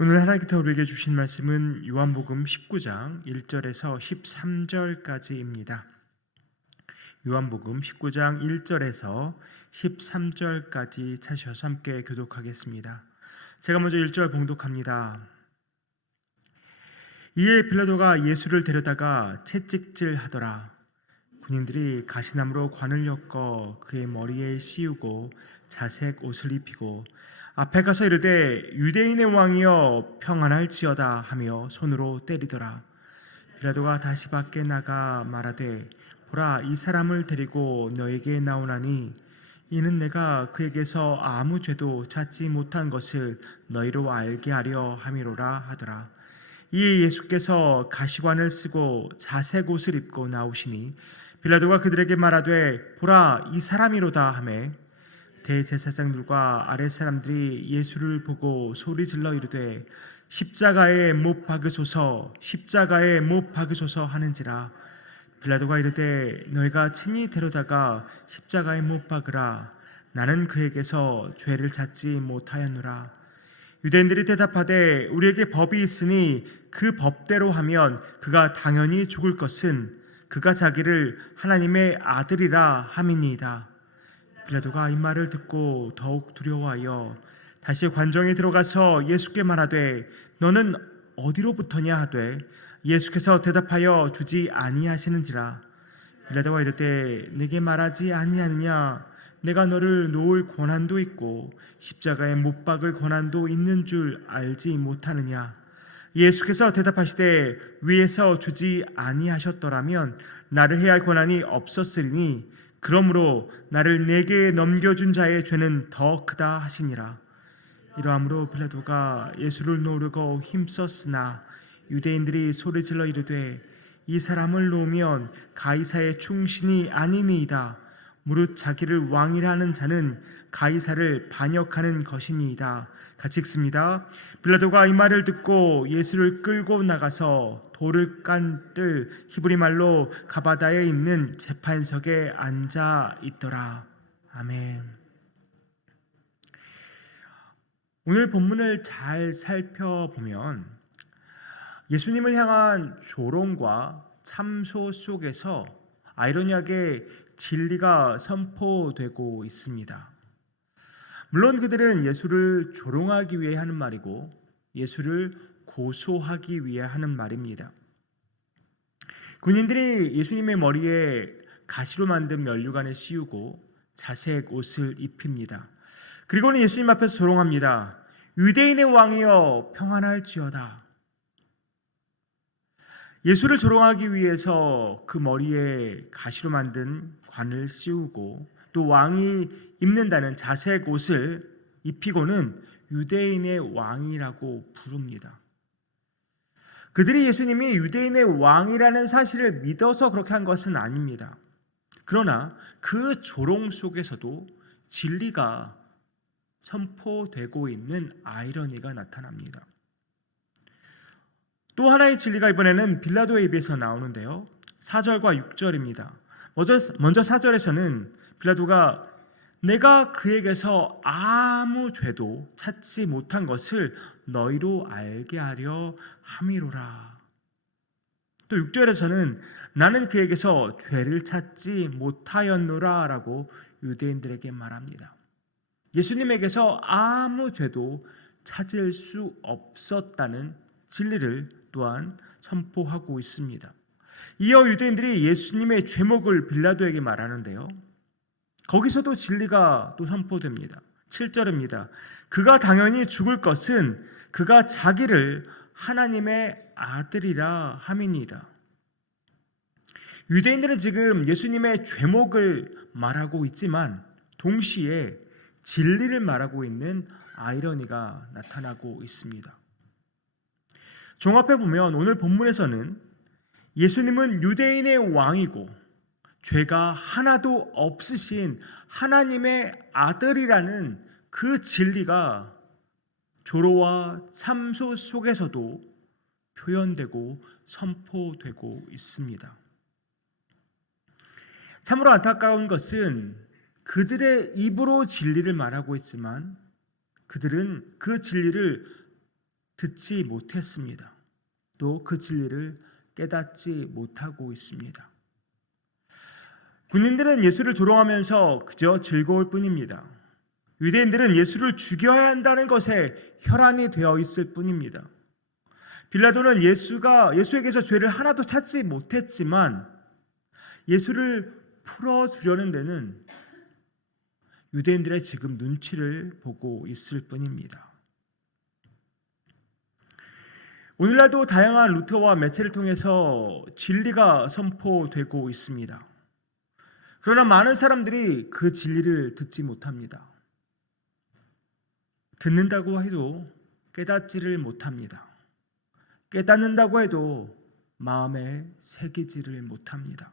오늘 하나님께서 우리에게 주신 말씀은 요한복음 19장 1절에서 13절까지입니다. 요한복음 19장 1절에서 13절까지 찾으셔서 함께 교독하겠습니다. 제가 먼저 1절 봉독합니다. 이에 빌라도가 예수를 데려다가 채찍질하더라. 군인들이 가시나무로 관을 엮어 그의 머리에 씌우고 자색 옷을 입히고 앞에 가서 이르되 유대인의 왕이여 평안할지어다 하며 손으로 때리더라. 빌라도가 다시 밖에 나가 말하되 보라, 이 사람을 데리고 너에게 나오나니 이는 내가 그에게서 아무 죄도 찾지 못한 것을 너희로 알게 하려 함이로라 하더라. 이에 예수께서 가시관을 쓰고 자색 옷을 입고 나오시니 빌라도가 그들에게 말하되 보라, 이 사람이로다 하매 대제사장들과 아랫사람들이 예수를 보고 소리질러 이르되 십자가에 못 박으소서, 십자가에 못 박으소서 하는지라. 빌라도가 이르되 너희가 친히 데려다가 십자가에 못 박으라. 나는 그에게서 죄를 찾지 못하였노라. 유대인들이 대답하되 우리에게 법이 있으니 그 법대로 하면 그가 당연히 죽을 것은 그가 자기를 하나님의 아들이라 함이니이다. 빌라도가 이 말을 듣고 더욱 두려워하여 다시 관정에 들어가서 예수께 말하되 너는 어디로부터냐 하되 예수께서 대답하여 주지 아니하시는지라. 빌라도가 이르되 내게 말하지 아니하느냐? 내가 너를 놓을 권한도 있고 십자가에 못 박을 권한도 있는 줄 알지 못하느냐? 예수께서 대답하시되 위에서 주지 아니하셨더라면 나를 해할 권한이 없었으리니 그러므로 나를 내게 넘겨준 자의 죄는 더 크다 하시니라. 이러함으로 빌라도가 예수를 놓으려고 힘썼으나 유대인들이 소리질러 이르되 이 사람을 놓으면 가이사의 충신이 아니니이다. 무릇 자기를 왕이라 하는 자는 가이사를 반역하는 것이니이다. 같이 읽습니다. 빌라도가 이 말을 듣고 예수를 끌고 나가서 돌을 깐 뜰 히브리 말로 가바다에 있는 재판석에 앉아 있더라. 아멘. 오늘 본문을 잘 살펴보면 예수님을 향한 조롱과 참소 속에서 아이러니하게 진리가 선포되고 있습니다. 물론 그들은 예수를 조롱하기 위해 하는 말이고 예수를 고소하기 위해 하는 말입니다. 군인들이 예수님의 머리에 가시로 만든 면류관을 씌우고 자색 옷을 입힙니다. 그리고는 예수님 앞에서 조롱합니다. 유대인의 왕이여 평안할지어다. 예수를 조롱하기 위해서 그 머리에 가시로 만든 관을 씌우고 또 왕이 입는다는 자색 옷을 입히고는 유대인의 왕이라고 부릅니다. 그들이 예수님이 유대인의 왕이라는 사실을 믿어서 그렇게 한 것은 아닙니다. 그러나 그 조롱 속에서도 진리가 선포되고 있는 아이러니가 나타납니다. 또 하나의 진리가 이번에는 빌라도의 입에서 나오는데요. 4절과 6절입니다. 먼저 4절에서는 빌라도가 내가 그에게서 아무 죄도 찾지 못한 것을 너희로 알게 하려 함이로라. 또 6절에서는 나는 그에게서 죄를 찾지 못하였노라 라고 유대인들에게 말합니다. 예수님에게서 아무 죄도 찾을 수 없었다는 진리를 또한 선포하고 있습니다. 이어 유대인들이 예수님의 죄목을 빌라도에게 말하는데요. 거기서도 진리가 또 선포됩니다. 7절입니다. 그가 당연히 죽을 것은 그가 자기를 하나님의 아들이라 함이니이다. 유대인들은 지금 예수님의 죄목을 말하고 있지만 동시에 진리를 말하고 있는 아이러니가 나타나고 있습니다. 종합해 보면 오늘 본문에서는 예수님은 유대인의 왕이고 죄가 하나도 없으신 하나님의 아들이라는 그 진리가 조로와 참소 속에서도 표현되고 선포되고 있습니다. 참으로 안타까운 것은 그들의 입으로 진리를 말하고 있지만 그들은 그 진리를 듣지 못했습니다. 또 그 진리를 깨닫지 못하고 있습니다. 군인들은 예수를 조롱하면서 그저 즐거울 뿐입니다. 유대인들은 예수를 죽여야 한다는 것에 혈안이 되어 있을 뿐입니다. 빌라도는 예수에게서 죄를 하나도 찾지 못했지만 예수를 풀어주려는 데는 유대인들의 지금 눈치를 보고 있을 뿐입니다. 오늘날도 다양한 루터와 매체를 통해서 진리가 선포되고 있습니다. 그러나 많은 사람들이 그 진리를 듣지 못합니다. 듣는다고 해도 깨닫지를 못합니다. 깨닫는다고 해도 마음에 새기지를 못합니다.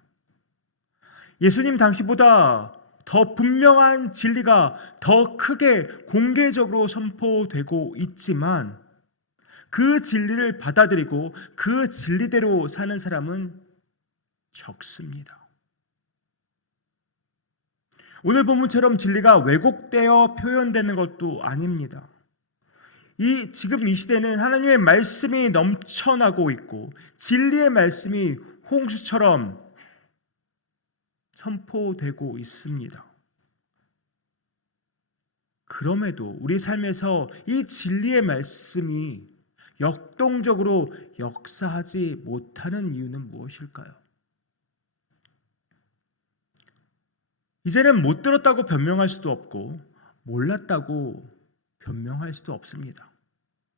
예수님 당시보다 더 분명한 진리가 더 크게 공개적으로 선포되고 있지만 그 진리를 받아들이고 그 진리대로 사는 사람은 적습니다. 오늘 본문처럼 진리가 왜곡되어 표현되는 것도 아닙니다. 지금 이 시대는 하나님의 말씀이 넘쳐나고 있고 진리의 말씀이 홍수처럼 선포되고 있습니다. 그럼에도 우리 삶에서 이 진리의 말씀이 역동적으로 역사하지 못하는 이유는 무엇일까요? 이제는 못 들었다고 변명할 수도 없고 몰랐다고 변명할 수도 없습니다.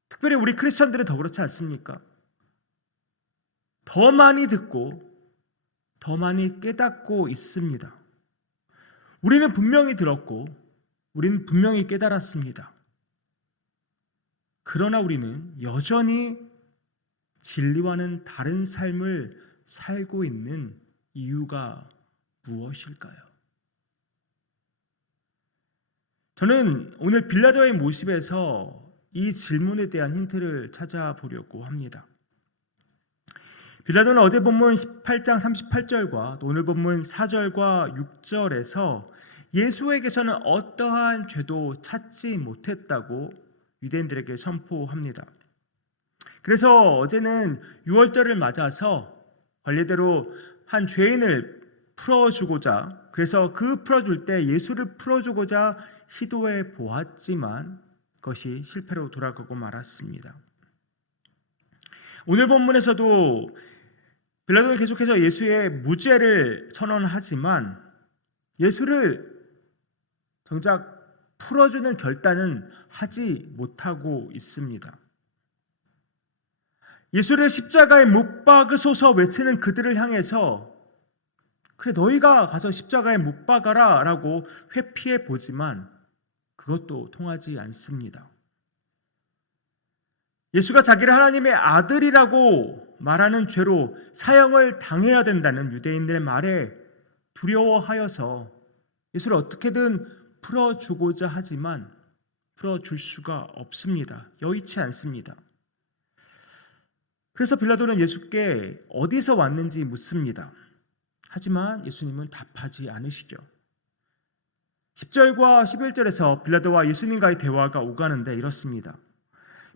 특별히 우리 크리스천들은 더 그렇지 않습니까? 더 많이 듣고 더 많이 깨닫고 있습니다. 우리는 분명히 들었고 우리는 분명히 깨달았습니다. 그러나 우리는 여전히 진리와는 다른 삶을 살고 있는 이유가 무엇일까요? 저는 오늘 빌라도의 모습에서 이 질문에 대한 힌트를 찾아보려고 합니다. 빌라도는 어제 본문 18장 38절과 오늘 본문 4절과 6절에서 예수에게서는 어떠한 죄도 찾지 못했다고 유대인들에게 선포합니다. 그래서 어제는 6월절을 맞아서 관례대로 한 죄인을 풀어주고자, 그래서 그 풀어줄 때 예수를 풀어주고자 시도해 보았지만 그것이 실패로 돌아가고 말았습니다. 오늘 본문에서도 빌라도는 계속해서 예수의 무죄를 선언하지만 예수를 정작 풀어주는 결단은 하지 못하고 있습니다. 예수를 십자가에 못 박으소서 외치는 그들을 향해서 그래 너희가 가서 십자가에 못 박아라 라고 회피해 보지만 그것도 통하지 않습니다. 예수가 자기를 하나님의 아들이라고 말하는 죄로 사형을 당해야 된다는 유대인들의 말에 두려워하여서 예수를 어떻게든 풀어주고자 하지만 풀어줄 수가 없습니다. 여의치 않습니다. 그래서 빌라도는 예수께 어디서 왔는지 묻습니다. 하지만 예수님은 답하지 않으시죠. 10절과 11절에서 빌라도와 예수님과의 대화가 오가는데 이렇습니다.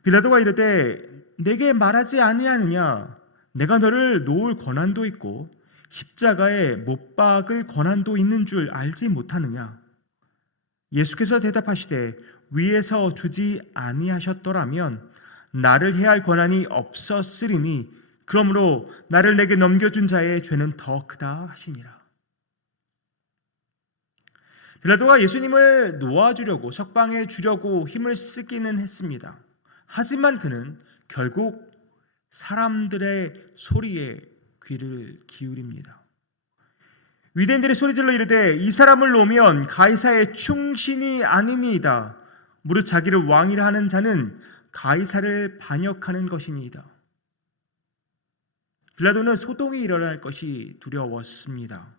빌라도가 이르되 내게 말하지 아니하느냐 내가 너를 놓을 권한도 있고 십자가에 못 박을 권한도 있는 줄 알지 못하느냐. 예수께서 대답하시되 위에서 주지 아니하셨더라면 나를 해할 권한이 없었으리니 그러므로 나를 내게 넘겨준 자의 죄는 더 크다 하시니라. 빌라도가 예수님을 놓아주려고 석방해 주려고 힘을 쓰기는 했습니다. 하지만 그는 결국 사람들의 소리에 귀를 기울입니다. 유대인들이 소리질러 이르되 이 사람을 놓으면 가이사의 충신이 아니니이다. 무릇 자기를 왕이라 하는 자는 가이사를 반역하는 것이니이다. 빌라도는 소동이 일어날 것이 두려웠습니다.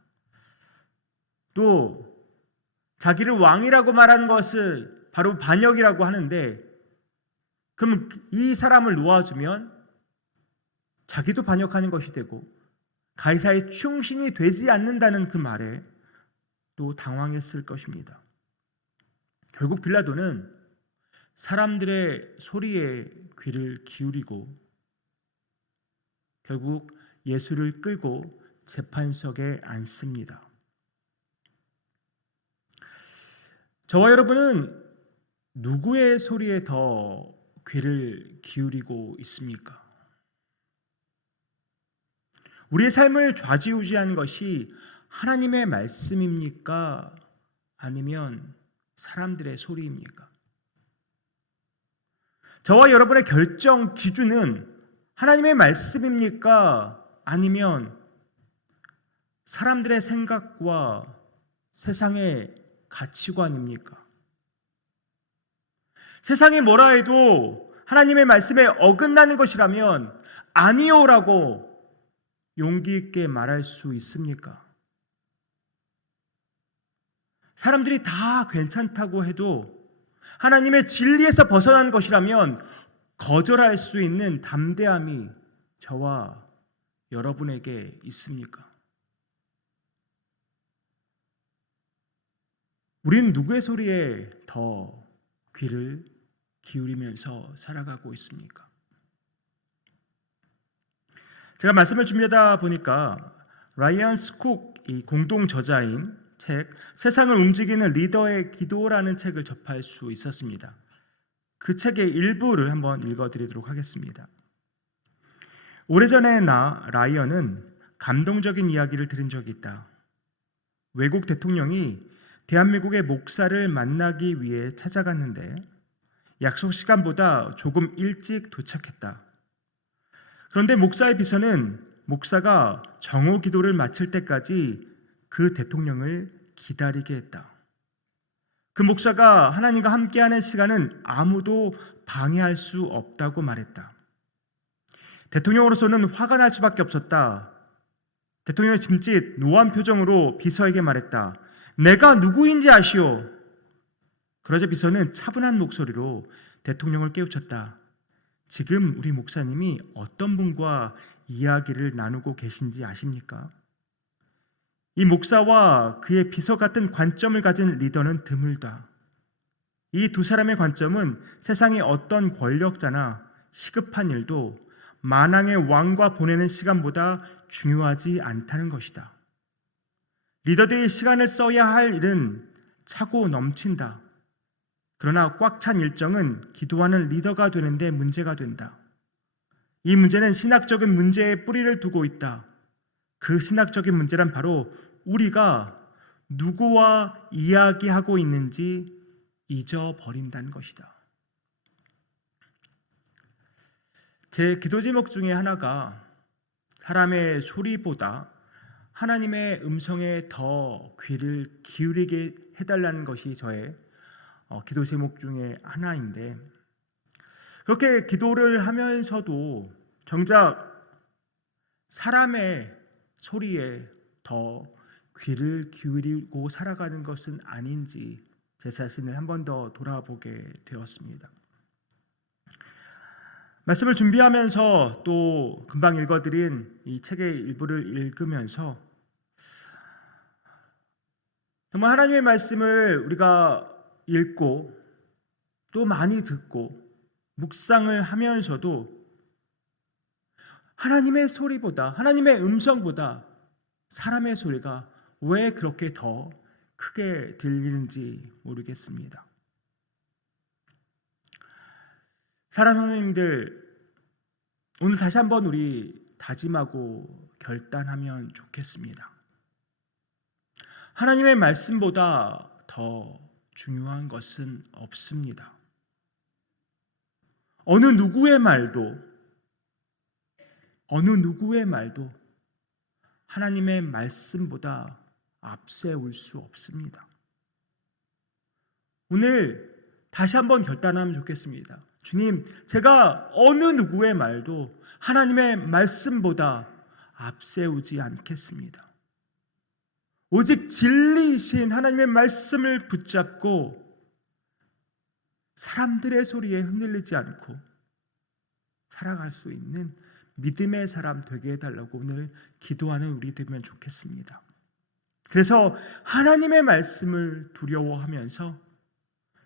또 자기를 왕이라고 말하는 것을 바로 반역이라고 하는데 그럼 이 사람을 놓아주면 자기도 반역하는 것이 되고 가이사의 충신이 되지 않는다는 그 말에 또 당황했을 것입니다. 결국 빌라도는 사람들의 소리에 귀를 기울이고 결국 예수를 끌고 재판석에 앉습니다. 저와 여러분은 누구의 소리에 더 귀를 기울이고 있습니까? 우리의 삶을 좌지우지하는 것이 하나님의 말씀입니까? 아니면 사람들의 소리입니까? 저와 여러분의 결정 기준은 하나님의 말씀입니까? 아니면 사람들의 생각과 세상의 가치관입니까? 세상이 뭐라 해도 하나님의 말씀에 어긋나는 것이라면 아니요라고 용기 있게 말할 수 있습니까? 사람들이 다 괜찮다고 해도 하나님의 진리에서 벗어난 것이라면 거절할 수 있는 담대함이 저와 여러분에게 있습니까? 우리는 누구의 소리에 더 귀를 기울이면서 살아가고 있습니까? 제가 말씀을 준비하다 보니까 라이언 스쿡 공동 저자인 책 세상을 움직이는 리더의 기도라는 책을 접할 수 있었습니다. 그 책의 일부를 한번 읽어드리도록 하겠습니다. 오래전에 라이언은 감동적인 이야기를 들은 적이 있다. 외국 대통령이 대한민국의 목사를 만나기 위해 찾아갔는데 약속 시간보다 조금 일찍 도착했다. 그런데 목사의 비서는 목사가 정오 기도를 마칠 때까지 그 대통령을 기다리게 했다. 그 목사가 하나님과 함께하는 시간은 아무도 방해할 수 없다고 말했다. 대통령으로서는 화가 날 수밖에 없었다. 대통령이 짐짓 노한 표정으로 비서에게 말했다. 내가 누구인지 아시오. 그러자 비서는 차분한 목소리로 대통령을 깨우쳤다. 지금 우리 목사님이 어떤 분과 이야기를 나누고 계신지 아십니까? 이 목사와 그의 비서 같은 관점을 가진 리더는 드물다. 이 두 사람의 관점은 세상의 어떤 권력자나 시급한 일도 만왕의 왕과 보내는 시간보다 중요하지 않다는 것이다. 리더들이 시간을 써야 할 일은 차고 넘친다. 그러나 꽉 찬 일정은 기도하는 리더가 되는데 문제가 된다. 이 문제는 신학적인 문제에 뿌리를 두고 있다. 그 신학적인 문제란 바로 우리가 누구와 이야기하고 있는지 잊어버린다는 것이다. 제 기도 제목 중에 하나가 사람의 소리보다 하나님의 음성에 더 귀를 기울이게 해달라는 것이 저의 기도 제목 중에 하나인데, 그렇게 기도를 하면서도 정작 사람의 소리에 더 귀를 기울이고 살아가는 것은 아닌지 제 자신을 한 번 더 돌아보게 되었습니다. 말씀을 준비하면서 또 금방 읽어드린 이 책의 일부를 읽으면서 정말 하나님의 말씀을 우리가 읽고 또 많이 듣고 묵상을 하면서도 하나님의 소리보다, 하나님의 음성보다 사람의 소리가 왜 그렇게 더 크게 들리는지 모르겠습니다. 사랑하는 하나님들, 오늘 다시 한번 우리 다짐하고 결단하면 좋겠습니다. 하나님의 말씀보다 더 중요한 것은 없습니다. 어느 누구의 말도 하나님의 말씀보다 앞세울 수 없습니다. 오늘 다시 한번 결단하면 좋겠습니다. 주님, 제가 어느 누구의 말도 하나님의 말씀보다 앞세우지 않겠습니다. 오직 진리이신 하나님의 말씀을 붙잡고 사람들의 소리에 흔들리지 않고 살아갈 수 있는 믿음의 사람 되게 해달라고 오늘 기도하는 우리 되면 좋겠습니다. 그래서 하나님의 말씀을 두려워하면서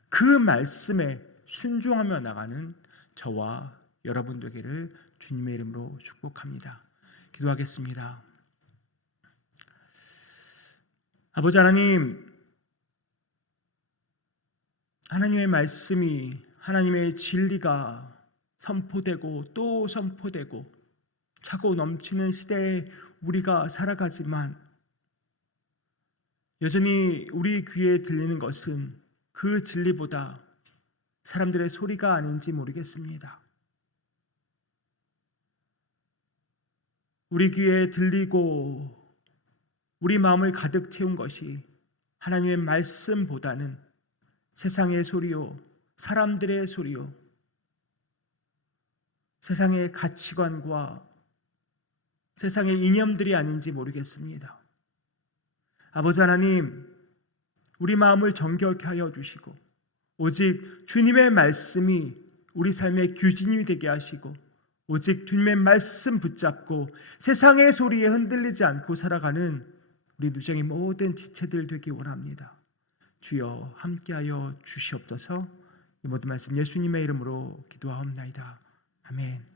그 말씀에 순종하며 나가는 저와 여러분 되기를 주님의 이름으로 축복합니다. 기도하겠습니다. 아버지 하나님, 하나님의 말씀이, 하나님의 진리가 선포되고 또 선포되고 차고 넘치는 시대에 우리가 살아가지만 여전히 우리 귀에 들리는 것은 그 진리보다 사람들의 소리가 아닌지 모르겠습니다. 우리 귀에 들리고 우리 마음을 가득 채운 것이 하나님의 말씀보다는 세상의 소리요, 사람들의 소리요, 세상의 가치관과 세상의 이념들이 아닌지 모르겠습니다. 아버지 하나님, 우리 마음을 정결케 하여 주시고 오직 주님의 말씀이 우리 삶의 규진이 되게 하시고 오직 주님의 말씀 붙잡고 세상의 소리에 흔들리지 않고 살아가는 우리 누정의 모든 지체들 되기 원합니다. 주여 함께하여 주시옵소서. 이 모든 말씀 예수님의 이름으로 기도하옵나이다. 아멘.